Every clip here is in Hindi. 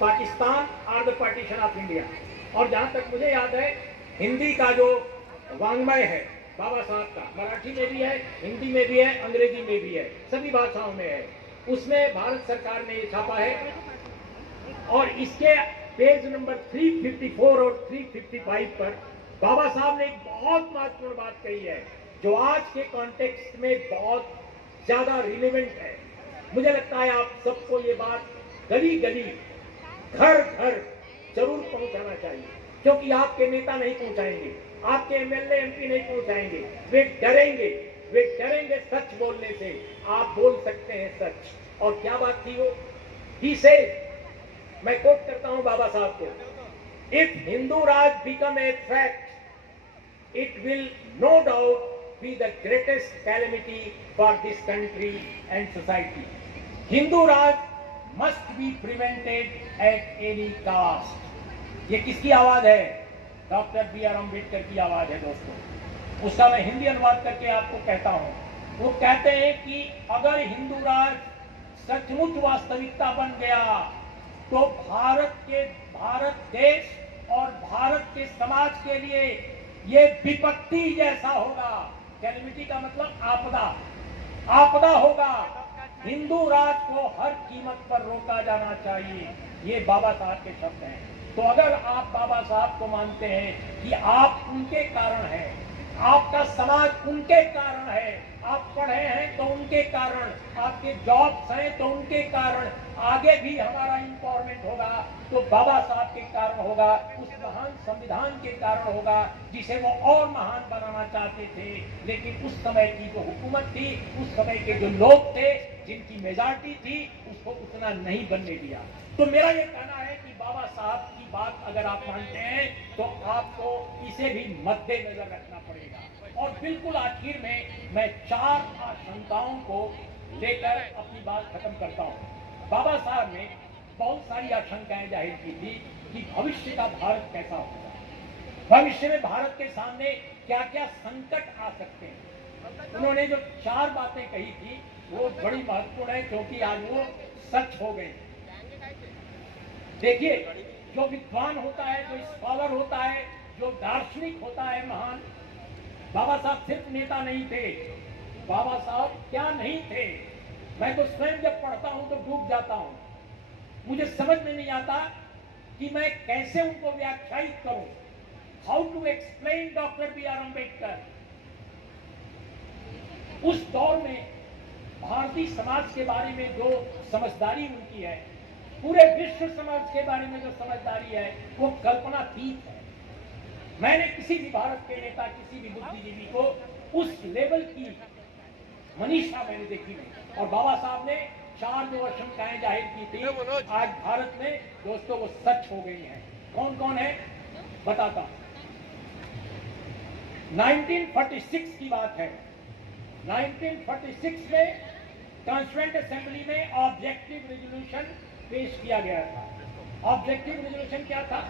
पाकिस्तान और द पार्टीशन ऑफ इंडिया। और जहां तक मुझे याद है, हिंदी का जो वांग्मय है बाबा साहब का, मराठी में भी है, हिंदी में भी है, अंग्रेजी में भी है, सभी भाषाओं में है, उसमें भारत सरकार ने ये छापा है। और इसके पेज नंबर 354 और 355 पर बाबा साहब ने एक बहुत महत्वपूर्ण बात कही है, जो आज के कॉन्टेक्स्ट में बहुत ज्यादा रिलेवेंट है। मुझे लगता है आप सबको ये बात गली गली, घर घर जरूर पहुंचाना चाहिए, क्योंकि आपके नेता नहीं पहुंचाएंगे, आपके एमएलए एमपी नहीं पहुंचाएंगे, वे डरेंगे सच बोलने से। आप बोल सकते हैं सच। और क्या बात थी वो? ही से, मैं कोट करता हूं बाबा साहब को, if Hindu Raj become a fact, it will no doubt be the greatest calamity for this country and society. Hindu Raj must be prevented at any cost. ये किसकी आवाज है? Doctor B R. अम्बेडकर की आवाज है दोस्तों। उसका मैं हिंदी अनुवाद करके आपको कहता हूं। वो कहते हैं कि अगर हिंदू राज सचमुच वास्तविकता बन गया तो भारत देश और भारत के समाज के लिए ये विपत्ति जैसा होगा। कैलेमिटी का मतलब आपदा होगा। हिंदू राज को हर कीमत पर रोका जाना चाहिए। ये बाबा साहब के शब्द हैं। तो अगर आप बाबा साहब को मानते हैं कि आप उनके कारण हैं, आपका समाज उनके कारण है, आप पढ़े हैं तो उनके कारण, आपके जॉब्स हैं तो उनके कारण, आगे भी हमारा एम्पावरमेंट होगा तो बाबा साहब के कारण होगा, उस महान संविधान के कारण होगा जिसे वो और महान बनाना चाहते थे। लेकिन उस समय की जो हुकूमत थी, उस समय के जो लोग थे, जिनकी मेजॉरिटी थी, उसको उतना नहीं बनने दिया। तो मेरा ये कहना है कि बाबा साहब की बात अगर आप मानते हैं तो आपको इसे भी मद्देनजर रखना पड़ेगा। और बिल्कुल आखिर में मैं 4 आशंकाओं को लेकर अपनी बात खत्म करता हूं। बाबा साहब ने बहुत सारी आशंकाएं जाहिर की थी कि भविष्य का भारत कैसा होगा, भविष्य में भारत के सामने क्या क्या संकट आ सकते हैं। उन्होंने जो 4 बातें कही थी वो बड़ी महत्वपूर्ण है, क्योंकि आज वो सच हो गए। देखिए, जो विद्वान होता है, जो स्कॉलर होता है, जो दार्शनिक होता है महान, बाबा साहब सिर्फ नेता नहीं थे। बाबा साहब क्या नहीं थे? मैं तो स्वयं जब पढ़ता हूं तो डूब जाता हूं। मुझे समझ में नहीं आता कि मैं कैसे उनको व्याख्यायित करूं। How to explain doctor B R. Ambedkar. उस दौर में भारतीय समाज के बारे में जो समझदारी उनकी है, पूरे विश्व समाज के बारे में जो समझदारी है, वो कल्पनातीत है। मैंने किसी भी भारत के नेता, किसी भी बुद्धिजीवी को उस लेवल की मनीषा मैंने देखी नहीं। और बाबा साहब ने 4 जो आशंकाएं जाहिर की थी, आज भारत में दोस्तों वो सच हो गई हैं। कौन कौन है बताता हूं। 1946 की बात है। 1946 में कॉन्स्टिट्यूएंट असेंबली में ऑब्जेक्टिव रेजोल्यूशन पेश किया गया था। ऑब्जेक्टिव रेजोल्यूशन क्या था?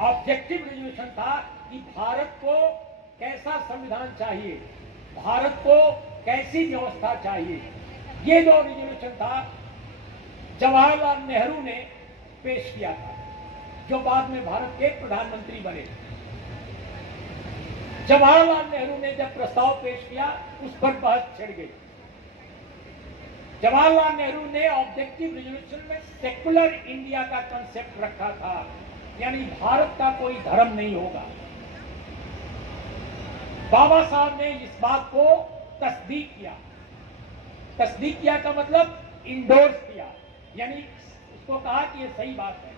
ऑब्जेक्टिव रेजोल्यूशन था कि भारत को कैसा संविधान चाहिए, भारत को कैसी व्यवस्था चाहिए। ये जो रेजोल्यूशन था जवाहरलाल नेहरू ने पेश किया था, जो बाद में भारत के प्रधानमंत्री बने। जवाहरलाल नेहरू ने जब प्रस्ताव पेश किया, उस पर बहस छिड़ गई। जवाहरलाल नेहरू ने ऑब्जेक्टिव रेजोल्यूशन में सेकुलर इंडिया का कंसेप्ट रखा था, यानी भारत का कोई धर्म नहीं होगा। बाबा साहब ने इस बात को तस्दीक किया। तस्दीक किया का मतलब इंडोर्स किया, यानी उसको कहा कि ये सही बात है,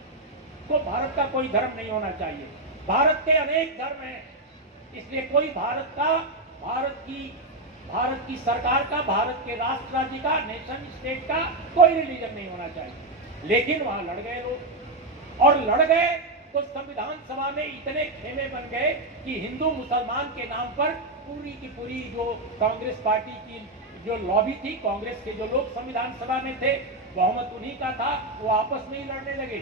तो भारत का कोई धर्म नहीं होना चाहिए। भारत के अनेक धर्म हैं, इसलिए कोई भारत की सरकार का, भारत के राष्ट्र राज्य का, नेशन स्टेट का कोई रिलीजन नहीं होना चाहिए। लेकिन वहां लड़ गए लोग, और लड़ गए तो संविधान सभा में इतने खेमे बन गए कि हिंदू मुसलमान के नाम पर पूरी की पूरी जो कांग्रेस पार्टी की जो लॉबी थी, कांग्रेस के जो लोग संविधान सभा में थे, बहुमत उन्हीं का था, वो आपस में ही लड़ने लगे।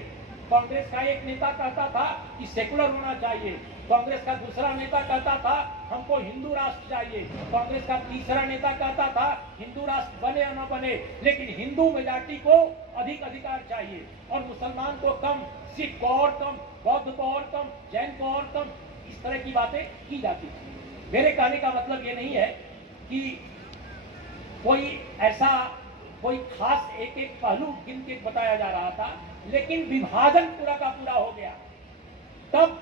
कांग्रेस का एक नेता कहता था कि सेकुलर होना चाहिए, कांग्रेस का दूसरा नेता कहता था हमको हिंदू राष्ट्र चाहिए, कांग्रेस का तीसरा नेता कहता था हिंदू राष्ट्र बने या न बने, लेकिन हिंदू मेजॉरिटी को अधिक अधिकार चाहिए और मुसलमान को कम, सिख को और कम, बौद्ध को और कम, जैन को और कम, इस तरह की बातें की जाती थी। मेरे कहने का मतलब ये नहीं है कि कोई ऐसा कोई खास एक एक पहलू गिन के बताया जा रहा था, लेकिन विभाजन पूरा का पूरा हो गया। तब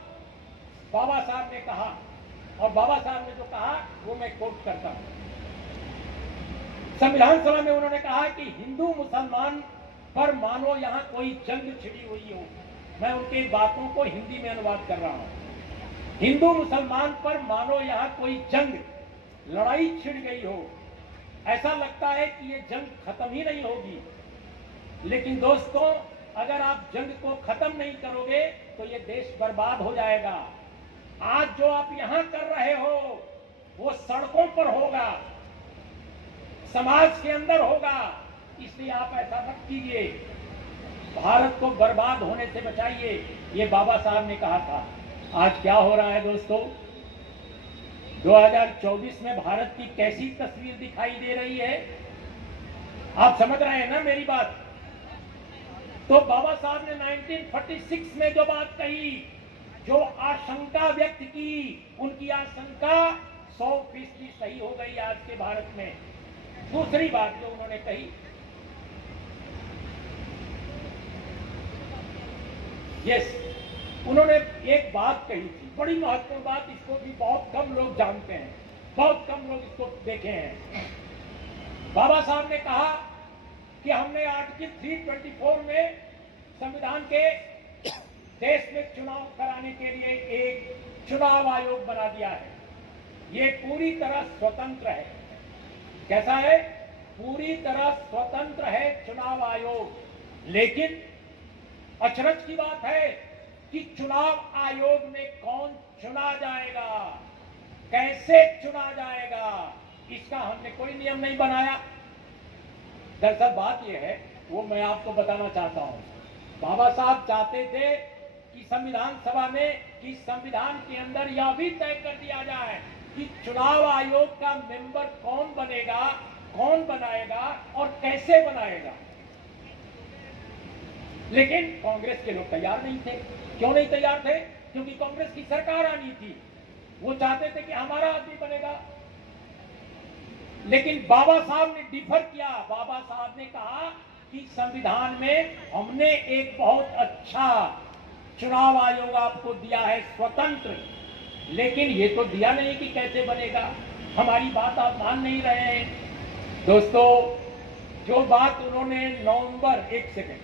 बाबा साहब ने कहा, और बाबा साहब ने जो कहा वो मैं कोट करता हूं, संविधान सभा में उन्होंने कहा कि हिंदू मुसलमान पर मानो यहां कोई जंग छिड़ी हुई हो। मैं उनकी बातों को हिंदी में अनुवाद कर रहा हूं। हिंदू मुसलमान पर मानो यहां कोई जंग, लड़ाई छिड़ गई हो। ऐसा लगता है कि ये जंग खत्म ही नहीं होगी। लेकिन दोस्तों, अगर आप जंग को खत्म नहीं करोगे तो ये देश बर्बाद हो जाएगा। आज जो आप यहां कर रहे हो वो सड़कों पर होगा, समाज के अंदर होगा, इसलिए आप ऐसा मत कीजिए। भारत को बर्बाद होने से बचाइए, ये बाबा साहब ने कहा था। आज क्या हो रहा है दोस्तों? 2024 में भारत की कैसी तस्वीर दिखाई दे रही है? आप समझ रहे हैं ना मेरी बात? तो बाबा साहब ने 1946 में जो बात कही, जो आशंका व्यक्त की, उनकी आशंका 100% सही हो गई आज के भारत में। दूसरी बात जो उन्होंने कही, यस, उन्होंने एक बात कही थी, बड़ी महत्वपूर्ण बात, इसको भी बहुत कम लोग जानते हैं, बहुत कम लोग इसको देखे हैं। बाबा साहब ने कहा कि हमने आर्टिकल 324 में संविधान के देश में चुनाव कराने के लिए एक चुनाव आयोग बना दिया है। ये पूरी तरह स्वतंत्र है। कैसा है? पूरी तरह स्वतंत्र है चुनाव आयोग। लेकिन अचरज की बात है कि चुनाव आयोग में कौन चुना जाएगा, कैसे चुना जाएगा, इसका हमने कोई नियम नहीं बनाया। दरअसल बात यह है, वो मैं आपको बताना चाहता हूं। बाबा साहब चाहते थे कि संविधान सभा में, कि संविधान के अंदर यह भी तय कर दिया जाए कि चुनाव आयोग का मेंबर कौन बनेगा, कौन बनाएगा और कैसे बनाएगा। लेकिन कांग्रेस के लोग तैयार नहीं थे। क्यों नहीं तैयार थे? क्योंकि कांग्रेस की सरकार आनी थी। वो चाहते थे कि हमारा आदमी बनेगा। लेकिन बाबा साहब ने डिफर किया। बाबा साहब ने कहा कि संविधान में हमने एक बहुत अच्छा चुनाव आयोग आपको दिया है, स्वतंत्र, लेकिन ये तो दिया नहीं कि कैसे बनेगा। हमारी बात आप मान नहीं रहे हैं। दोस्तों, जो बात उन्होंने नवंबर, एक सेकेंड,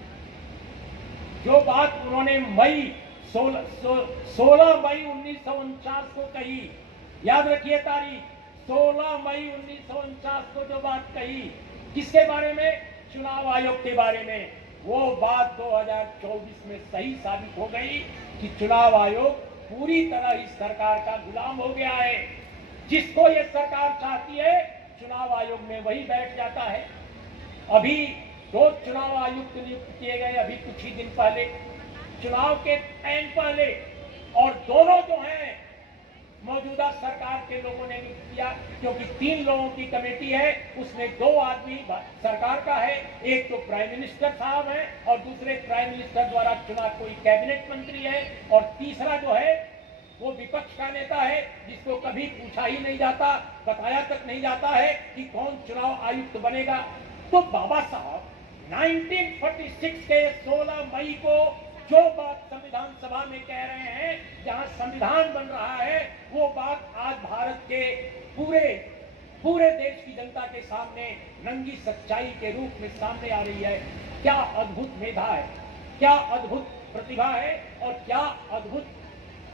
जो बात उन्होंने मई 16 मई 1949 को कही, याद रखिए तारीख, 16 मई 1949 को जो बात कही, किसके बारे में? चुनाव आयोग के बारे में। वो बात 2024 में सही साबित हो गई कि चुनाव आयोग पूरी तरह इस सरकार का गुलाम हो गया है। जिसको ये सरकार चाहती है, चुनाव आयोग में वही बैठ जाता है। अभी 2 चुनाव आयुक्त नियुक्त किए गए, अभी कुछ ही दिन पहले, चुनाव के टाइम पहले, और दोनों जो हैं मौजूदा सरकार के लोगों ने नियुक्त किया, क्योंकि 3 लोगों की कमेटी है, उसमें 2 आदमी सरकार का है, एक तो प्राइम मिनिस्टर साहब है और दूसरे प्राइम मिनिस्टर द्वारा चुना कोई कैबिनेट मंत्री है, और तीसरा जो है वो विपक्ष का नेता है, जिसको कभी पूछा ही नहीं जाता, बताया तक नहीं जाता है कि कौन चुनाव आयुक्त बनेगा। तो बाबा साहब 1946 के 16 मई को जो बात संविधान सभा में कह रहे हैं, जहां संविधान बन रहा है, वो बात आज भारत के पूरे देश की जनता के सामने नंगी सच्चाई के रूप में सामने आ रही है। क्या अद्भुत मेधा है, क्या अद्भुत प्रतिभा है और क्या अद्भुत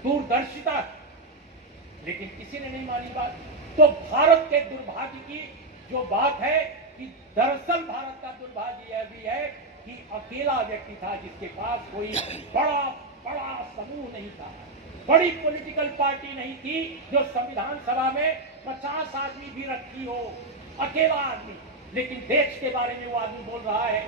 दूरदर्शिता है। लेकिन किसी ने नहीं मानी बात। तो भारत के दुर्भाग्य की जो बात है कि दरअसल भारत का दुर्भाग्य यह भी है कि अकेला व्यक्ति था जिसके पास कोई बड़ा समूह नहीं था, बड़ी पॉलिटिकल पार्टी नहीं थी जो संविधान सभा में 50 आदमी भी रखी हो, अकेला आदमी। लेकिन देश के बारे में वो आदमी बोल रहा है,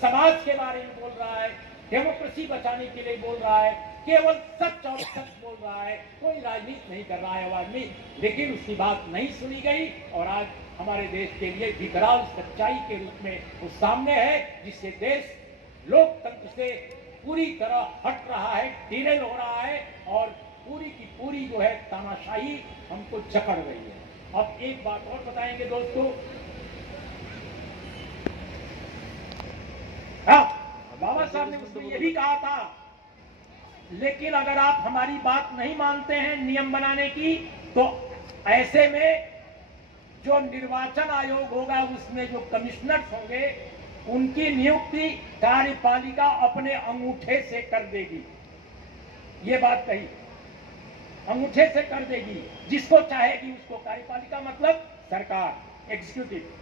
समाज के बारे में बोल रहा है, डेमोक्रेसी बचाने के लिए बोल रहा है, केवल सच और सच बोल रहा है, कोई राजनीति नहीं कर रहा है वो आदमी, लेकिन उसकी बात नहीं सुनी गई और आज हमारे देश के लिए विकराल सच्चाई के रूप में वो सामने है, जिससे देश लोकतंत्र से पूरी तरह हट रहा है, डिरेल हो रहा है और पूरी की पूरी जो है तानाशाही हमको जकड़ रही है। अब एक बात और बताएंगे दोस्तों, हाँ, बाबा साहब ने उसमें यह भी कहा था, लेकिन अगर आप हमारी बात नहीं मानते हैं नियम बनाने की, तो ऐसे में जो निर्वाचन आयोग होगा उसमें जो कमिश्नर्स होंगे उनकी नियुक्ति कार्यपालिका अपने अंगूठे से कर देगी। ये बात कही, अंगूठे से कर देगी, जिसको चाहेगी उसको। कार्यपालिका मतलब सरकार, एग्जीक्यूटिव।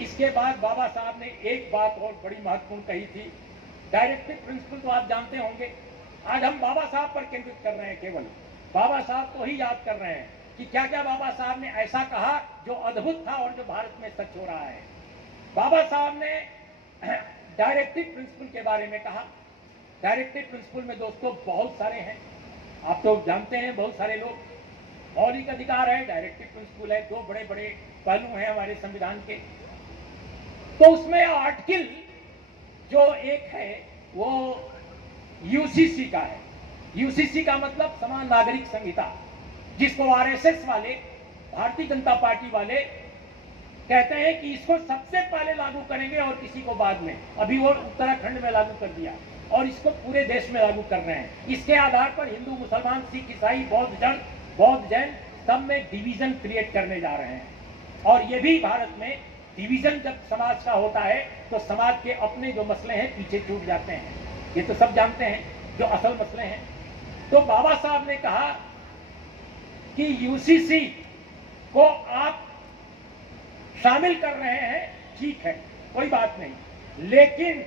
इसके बाद बाबा साहब ने एक बात और बड़ी महत्वपूर्ण कही थी, डायरेक्टिव प्रिंसिपल तो आप जानते होंगे। आज हम बाबा साहब पर केंद्रित कर रहे हैं, केवल बाबा साहब को ही याद कर रहे हैं कि क्या क्या बाबा साहब ने ऐसा कहा जो अद्भुत था और जो भारत में सच हो रहा है। बाबा साहब ने डायरेक्टिव प्रिंसिपल के बारे में कहा। डायरेक्टिव प्रिंसिपल में दोस्तों बहुत सारे हैं, आप तो जानते हैं, बहुत सारे लोग। मौलिक अधिकार है, डायरेक्टिव प्रिंसिपल है, दो बड़े बड़े पहलू हैं हमारे संविधान के। तो उसमें आर्टिकल जो एक है वो यूसीसी का है। यूसीसी का मतलब समान नागरिक संहिता, जिसको आरएसएस वाले, भारतीय जनता पार्टी वाले कहते हैं कि इसको सबसे पहले लागू करेंगे और किसी को बाद में। अभी वो उत्तराखंड में लागू कर दिया और इसको पूरे देश में लागू कर रहे हैं। इसके आधार पर हिंदू, मुसलमान, सिख, ईसाई, बौद्ध, जैन सब में डिवीजन क्रिएट करने जा रहे हैं। और ये भी भारत में डिवीजन जब समाज का होता है तो समाज के अपने जो मसले हैं पीछे छूट जाते हैं, ये तो सब जानते हैं जो असल मसले हैं। तो बाबा साहब ने कहा कि यूसीसी को आप शामिल कर रहे हैं, ठीक है, कोई बात नहीं, लेकिन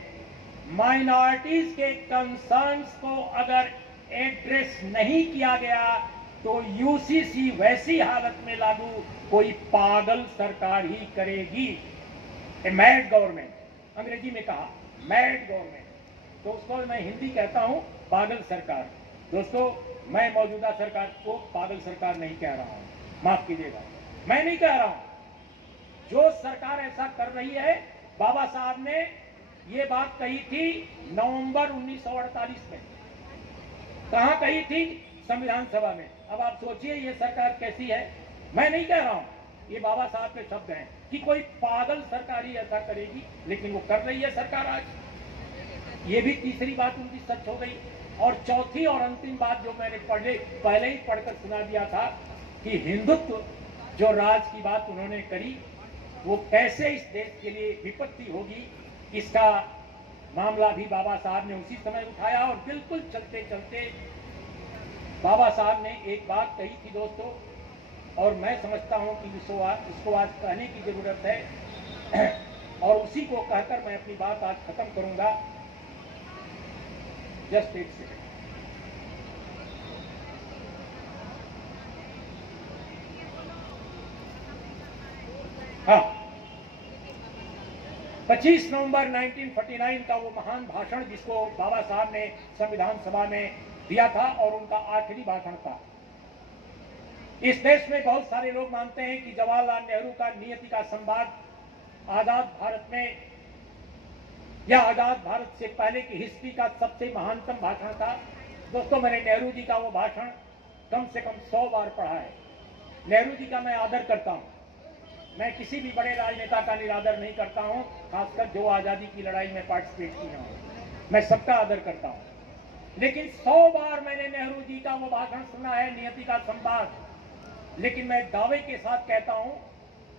माइनॉरिटीज के कंसर्न्स को अगर एड्रेस नहीं किया गया तो यूसीसी वैसी हालत में लागू कोई पागल सरकार ही करेगी। ए मैड गवर्नमेंट, अंग्रेजी में कहा मैड गवर्नमेंट, तो उसको मैं हिंदी कहता हूं पागल सरकार। दोस्तों, मैं मौजूदा सरकार को पागल सरकार नहीं कह रहा हूं, माफ कीजिएगा, मैं नहीं कह रहा हूं। जो सरकार ऐसा कर रही है, बाबा साहब ने ये बात कही थी नवंबर 1948 में। कहां कही थी? संविधान सभा में। अब आप सोचिए ये सरकार कैसी है। मैं नहीं कह रहा हूं, ये बाबा साहब के शब्द हैं कि कोई पागल सरकार ही ऐसा करेगी, लेकिन वो कर रही है सरकार आज। ये भी तीसरी बात उनकी सच हो गई। और चौथी और अंतिम बात जो मैंने पहले ही पढ़कर सुना दिया था कि हिंदुत्व जो राज की बात उन्होंने करी, वो कैसे इस देश के लिए विपत्ति होगी, इसका मामला भी बाबा साहब ने उसी समय उठाया। और बिल्कुल चलते चलते बाबा साहब ने एक बात कही थी दोस्तों, और मैं समझता हूं कि उसको आज कहने की जरूरत है, और उसी को कहकर मैं अपनी बात आज खत्म करूंगा। जस्ट एक सेकंड। हाँ, 25 नवंबर 1949 का वो महान भाषण जिसको बाबा साहब ने संविधान सभा में दिया था और उनका आखिरी भाषण था। इस देश में बहुत सारे लोग मानते हैं कि जवाहरलाल नेहरू का नियति का संवाद आजाद भारत में या आजाद भारत से पहले की हिस्ट्री का सबसे महानतम भाषण था। दोस्तों, मैंने नेहरू जी का वो भाषण कम से कम 100 बार पढ़ा है। नेहरू जी का मैं आदर करता हूं, मैं किसी भी बड़े राजनेता का निरादर नहीं करता हूं, खासकर जो आजादी की लड़ाई में पार्टिसिपेट किया हूं, मैं सबका आदर करता हूं। लेकिन 100 बार मैंने नेहरू जी का वो भाषण सुना है, नियति का संवाद। लेकिन मैं दावे के साथ कहता हूं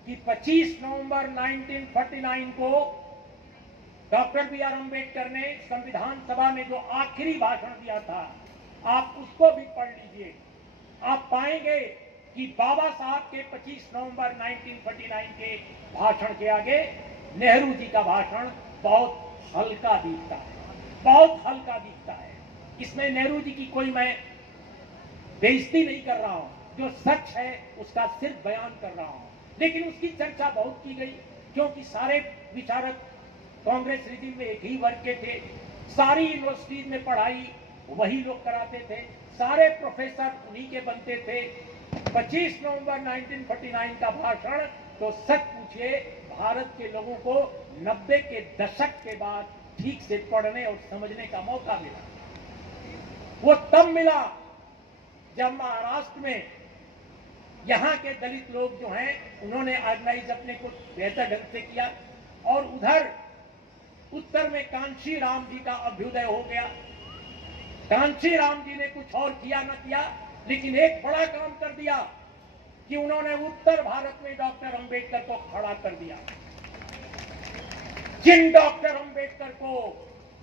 कि 25 नवंबर 1949 को डॉक्टर बी.आर. अम्बेडकर ने संविधान सभा में जो आखिरी भाषण दिया था, आप उसको भी पढ़ लीजिए। आप पाएंगे कि बाबा साहब के 25 नवंबर 1949 के भाषण के आगे नेहरू जी का भाषण बहुत हल्का दिखता है, बहुत हल्का दिखता है। इसमें नेहरू जी की कोई मैं बेइज्जती नहीं कर रहा हूं, जो सच है उसका सिर्फ बयान कर रहा हूं। लेकिन उसकी चर्चा बहुत की गई, क्योंकि सारे विचारक कांग्रेस रिजिम में एक ही वर्ग के थे। सारी यूनिवर्सिटीज में पढ़ाई वही लोग कराते थे, सारे प्रोफेसर उन्हीं के बनते थे। 25 नवंबर 1949 का भाषण, तो सच पूछिए भारत के लोगों को 90 के दशक के बाद ठीक से पढ़ने और समझने का मौका मिला। वो तब मिला जब महाराष्ट्र में यहाँ के दलित लोग जो हैं उन्होंने ऑर्गेनाइज अपने को बेहतर ढंग से किया, और उधर उत्तर में कांशी राम जी का अभ्युदय हो गया। कांशी राम जी ने कुछ और किया न किया, लेकिन एक बड़ा काम कर दिया कि उन्होंने उत्तर भारत में डॉक्टर अंबेडकर को खड़ा कर दिया। जिन डॉक्टर अंबेडकर को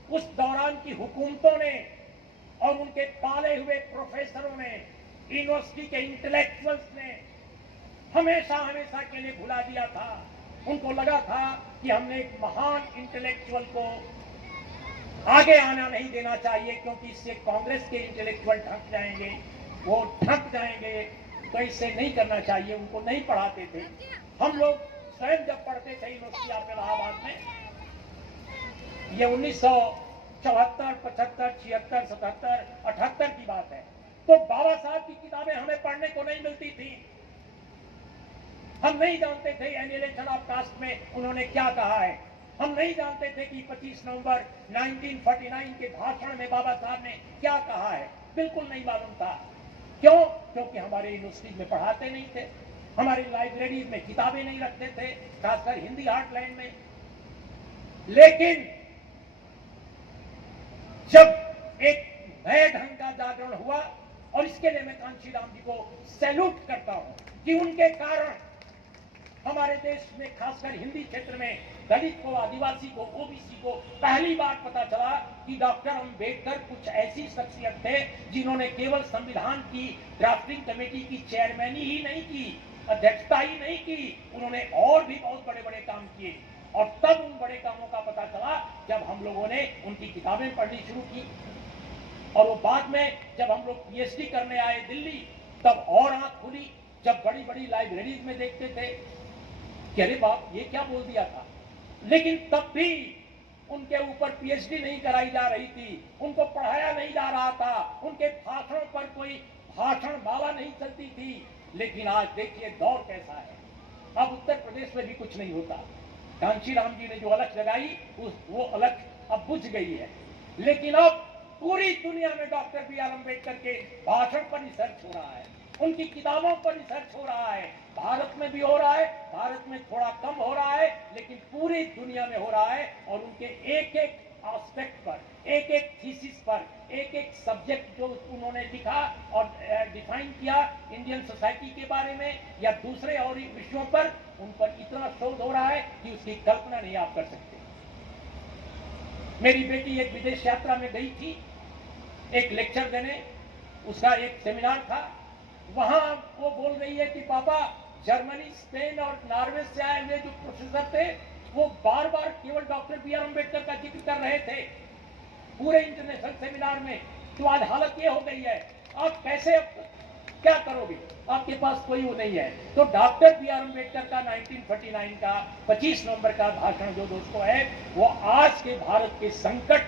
उस दौरान की हुकूमतों ने और उनके पाले हुए प्रोफेसरों ने, यूनिवर्सिटी के इंटेलेक्चुअल्स ने हमेशा हमेशा के लिए भुला दिया था। उनको लगा था कि हमने एक महान इंटेलेक्चुअल को आगे आना नहीं देना चाहिए, क्योंकि इससे कांग्रेस के इंटेलेक्चुअल ढक जाएंगे, वो ढक जाएंगे, तो इससे नहीं करना चाहिए। उनको नहीं पढ़ाते थे। हम लोग स्वयं जब पढ़ते थे यूनिवर्सिटी ऑफ इलाहाबाद में, ये 1974, 75, 76, 77, 78 की बात है, तो बाबा साहब की किताबें हमें पढ़ने को नहीं मिलती थी। हम नहीं जानते थे एनिहिलेशन ऑफ कास्ट में उन्होंने क्या कहा है। हम नहीं जानते थे कि 25 नवंबर 1949 के भाषण में बाबा साहब ने क्या कहा है, बिल्कुल नहीं मालूम था। क्यों? क्योंकि हमारे यूनिवर्सिटी में पढ़ाते नहीं थे, हमारी लाइब्रेरीज में किताबें नहीं रखते थे, खासकर हिंदी हार्टलैंड में। लेकिन जब एक नए ढंग का जागरण हुआ, और इसके लिए मैं कांशी राम जी को सैल्यूट करता हूं कि उनके कारण हमारे देश में खासकर हिंदी क्षेत्र में दलित को, आदिवासी को, ओबीसी को पहली बार पता चला कि डॉक्टर अंबेडकर कुछ ऐसी शख्सियत थे जिन्होंने केवल संविधान की ड्राफ्टिंग कमेटी की चेयरमैनी ही नहीं की, अध्यक्षता ही नहीं की, उन्होंने और भी बहुत बड़े बड़े काम किए। और तब उन बड़े कामों का पता चला जब हम लोगों ने उनकी किताबें पढ़नी शुरू की। और वो बाद में जब हम लोग पीएचडी करने आए दिल्ली, तब और आंख खुली जब बड़ी बड़ी लाइब्रेरीज में देखते थे कि अरे बाप, ये क्या बोल दिया था। लेकिन तब भी उनके ऊपर पीएचडी नहीं कराई जा रही थी, उनको पढ़ाया नहीं जा रहा था, उनके भाषणों पर कोई भाषण माला नहीं चलती थी। लेकिन आज देखिए दौर कैसा है। अब उत्तर प्रदेश में भी कुछ नहीं होता। कांशी राम जी ने जो अलख लगाई वो अलख अब बुझ गई है। लेकिन अब पूरी दुनिया में डॉक्टर बी.आर. अम्बेडकर के भाषण पर रिसर्च हो रहा है, उनकी किताबों पर रिसर्च हो रहा है। भारत में भी हो रहा है, भारत में थोड़ा कम हो रहा है, लेकिन पूरी दुनिया में हो रहा है। और उनके एक एक एस्पेक्ट पर, एक एक थीसिस पर, एक एक सब्जेक्ट जो उन्होंने लिखा और डिफाइन किया इंडियन सोसाइटी के बारे में या दूसरे और विषयों पर, उन पर इतना शोध हो रहा है कि उसकी कल्पना नहीं आप कर सकते। मेरी बेटी एक विदेश यात्रा में गई थी एक लेक्चर देने, उसका एक सेमिनार था। वहां वो बोल रही है कि पापा, जर्मनी, स्पेन और नॉर्वे से आए हुए जो प्रोफेसर थे वो बार बार केवल डॉक्टर बी.आर. अम्बेडकर का जिक्र कर रहे थे पूरे इंटरनेशनल सेमिनार में। तो आज हालत ये हो गई है, आप कैसे क्या करोगे, आपके पास कोई वो नहीं है। तो डॉक्टर बी.आर. अम्बेडकर का 1949 का 25 नवंबर का भाषण जो दोस्तों है, वो आज के भारत के संकट,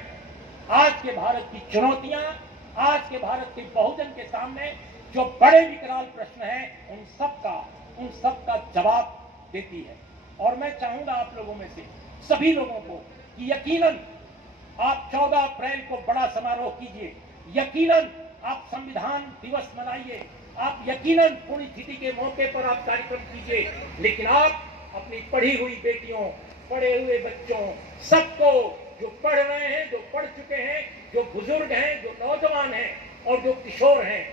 आज के भारत की चुनौतियां, आज के भारत के बहुजन के सामने जो बड़े विकराल प्रश्न हैं, उन सब का जवाब देती है। और मैं चाहूंगा आप लोगों में से सभी लोगों को कि यकीनन आप 14 अप्रैल को बड़ा समारोह कीजिए, यकीनन आप संविधान दिवस मनाइए, आप यकीनन पुण्यतिथि के मौके पर आप कार्यक्रम कीजिए, लेकिन आप अपनी पढ़ी हुई बेटियों, पढ़े हुए बच्चों, सबको, जो पढ़ रहे हैं, जो पढ़ चुके हैं, जो बुजुर्ग हैं, जो नौजवान हैं और जो किशोर हैं,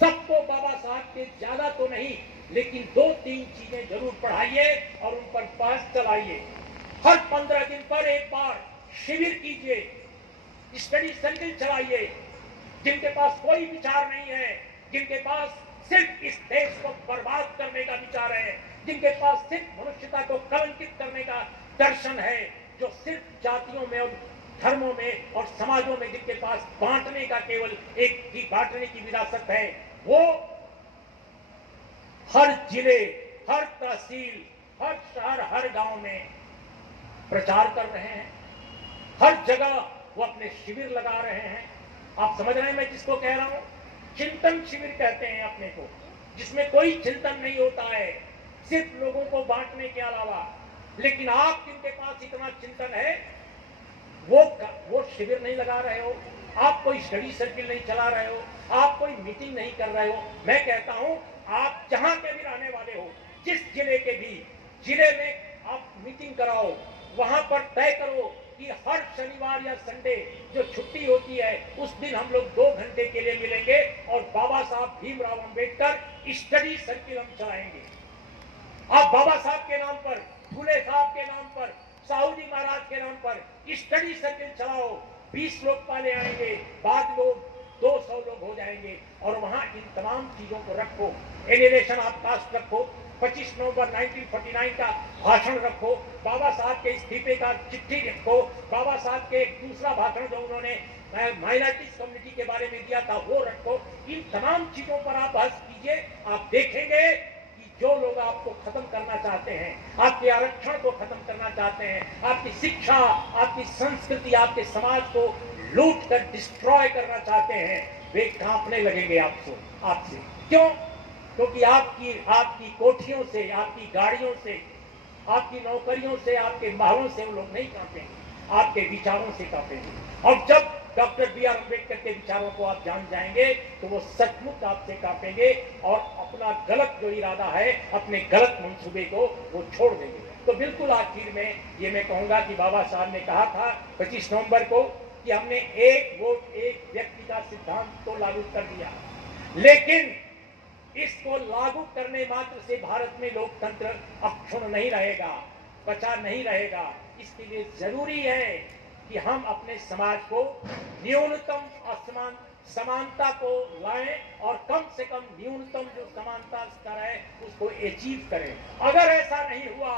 सबको बाबा साहब के ज्यादा तो नहीं लेकिन 2-3 चीजें जरूर पढ़ाइए और उन पर पास चलाइए। हर 15 दिन पर एक बार शिविर कीजिए, स्टडी सर्किल चलाइए। जिनके पास कोई विचार नहीं है, जिनके पास सिर्फ इस देश को बर्बाद करने का विचार है, जिनके पास सिर्फ मनुष्यता को कलंकित करने का दर्शन है, जो सिर्फ जातियों में और धर्मों में और समाजों में जिनके पास बांटने का केवल एक बांटने की विरासत है, वो हर जिले, हर तहसील, हर शहर, हर गांव में प्रचार कर रहे हैं। हर जगह वो अपने शिविर लगा रहे हैं। आप समझ रहे हैं मैं जिसको कह रहा हूं? चिंतन शिविर कहते हैं अपने को, जिसमें कोई चिंतन नहीं होता है, सिर्फ लोगों को बांटने के अलावा। लेकिन आप जिनके पास इतना चिंतन है, वो शिविर नहीं लगा रहे हो, आप कोई स्टडी सर्किल नहीं चला रहे हो, आप कोई मीटिंग नहीं कर रहे हो। मैं कहता हूं आप जहां के भी रहने वाले हो, जिस जिले के भी, जिले में आप मीटिंग कराओ, वहां पर तय करो कि हर शनिवार या संडे जो छुट्टी होती है उस दिन हम लोग 2 घंटे के लिए मिलेंगे और बाबा साहब भीमराव अंबेडकर स्टडी सर्किल हम चलाएंगे। आप बाबा साहब के नाम पर, फूले साहब के नाम पर, साहू जी महाराज के नाम पर स्टडी सर्किल चलाओ। 20 लोग पाले आएंगे, बाद लोग 200 लोग हो जाएंगे और वहां इन तमाम चीजों को रखो। एलिनेशन ऑफ कास्ट रखो, 25 नवंबर 1949 का भाषण रखो, बाबा साहब के इस्तीफे का चिट्ठी रखो, बाबा साहब के एक दूसरा भाषण जो उन्होंने माइनॉरिटीज कम्युनिटी के बारे में दिया था वो रखो। इन तमाम चीजों पर आप बहस कीजिए। आप देखेंगे कि जो लोग आपको खत्म करना चाहते हैं, आपके आरक्षण को खत्म करना चाहते हैं, आपकी शिक्षा, आपकी संस्कृति, आपके समाज को लूट कर डिस्ट्रॉय करना चाहते हैं, वे कांपने लगेंगे आपसे। क्यों? क्योंकि आपकी कोठियों से, आपकी गाड़ियों से, आपकी नौकरियों से, आपके महलों से वो लोग नहीं कांपेंगे, आपके विचारों से कांपेंगे। और जब डॉक्टर बी.आर. अम्बेडकर के विचारों को आप जान जाएंगे तो वो सचमुच आपसे कांपेंगे और अपना गलत जो इरादा है, अपने गलत मंसूबे को वो छोड़ देंगे। तो बिल्कुल आखिर में ये मैं कहूंगा कि बाबा साहब ने कहा था 25 नवंबर को कि हमने एक वोट एक व्यक्ति का सिद्धांत तो लागू कर दिया, लेकिन इसको लागू करने मात्र से भारत में लोकतंत्र अक्षुण्ण नहीं रहेगा, बचा नहीं रहेगा। इसके लिए जरूरी है कि हम अपने समाज को न्यूनतम समानता को लाएं और कम से कम न्यूनतम जो समानता स्तर है उसको अचीव करें। अगर ऐसा नहीं हुआ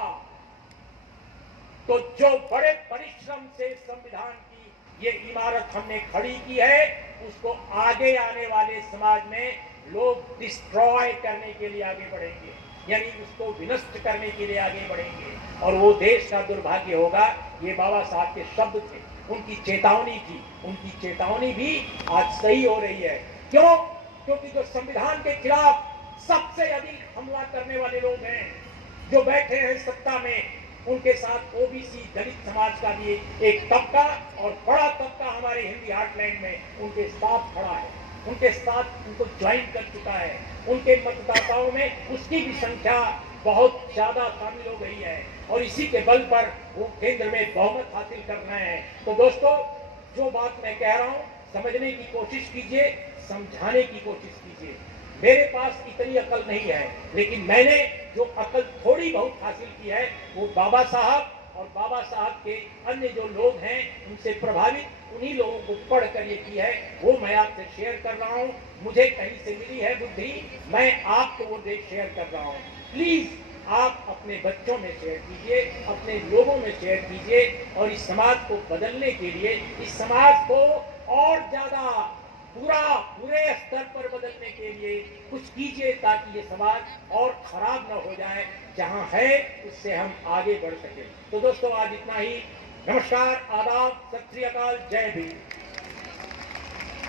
तो जो बड़े परिश्रम से संविधान की ये इमारत हमने खड़ी की है, उसको आगे आने वाले समाज में लोग डिस्ट्रॉय करने के लिए आगे बढ़ेंगे, यानी उसको विनष्ट करने के लिए आगे बढ़ेंगे और वो देश का दुर्भाग्य होगा। ये बाबा साहब के शब्द थे, उनकी चेतावनी थी, उनकी चेतावनी भी आज सही हो रही है। क्यों? क्योंकि जो संविधान के खिलाफ सबसे अधिक हमला करने वाले लोग हैं, जो बैठे हैं सत्ता में, उनके साथ ओबीसी दलित समाज का भी एक तबका और बड़ा तबका हमारे हिंदी हार्टलैंड में उनके साथ खड़ा है, उनके साथ उनको ज्वाइन कर चुका है। उनके मतदाताओं में उसकी भी संख्या बहुत ज्यादा शामिल हो गई है और इसी के बल पर वो केंद्र में बहुमत हासिल कर रहे हैं। तो दोस्तों, जो बात मैं कह रहा हूं समझने की कोशिश कीजिए, समझाने की कोशिश कीजिए। मेरे पास इतनी अकल नहीं है, लेकिन मैंने जो अकल थोड़ी बहुत हासिल की है वो बाबा साहब और बाबा साहब के अन्य जो लोग हैं उनसे प्रभावित उन्हीं लोगों को पढ़कर ये की है, वो मैं आपसे शेयर कर रहा हूँ। मुझे कहीं से मिली है बुद्धि, मैं आपको वो शेयर कर रहा हूँ। प्लीज आप अपने बच्चों में शेयर कीजिए, अपने लोगों में शेयर कीजिए और इस समाज को बदलने के लिए, इस समाज को और ज्यादा पूरे स्तर पर बदलने के लिए कुछ कीजिए ताकि ये समाज और खराब न हो जाए, जहां है उससे हम आगे बढ़ सके। तो दोस्तों, आज इतना ही। नमस्कार, आदाब, सत श्री अकाल, जय भीम।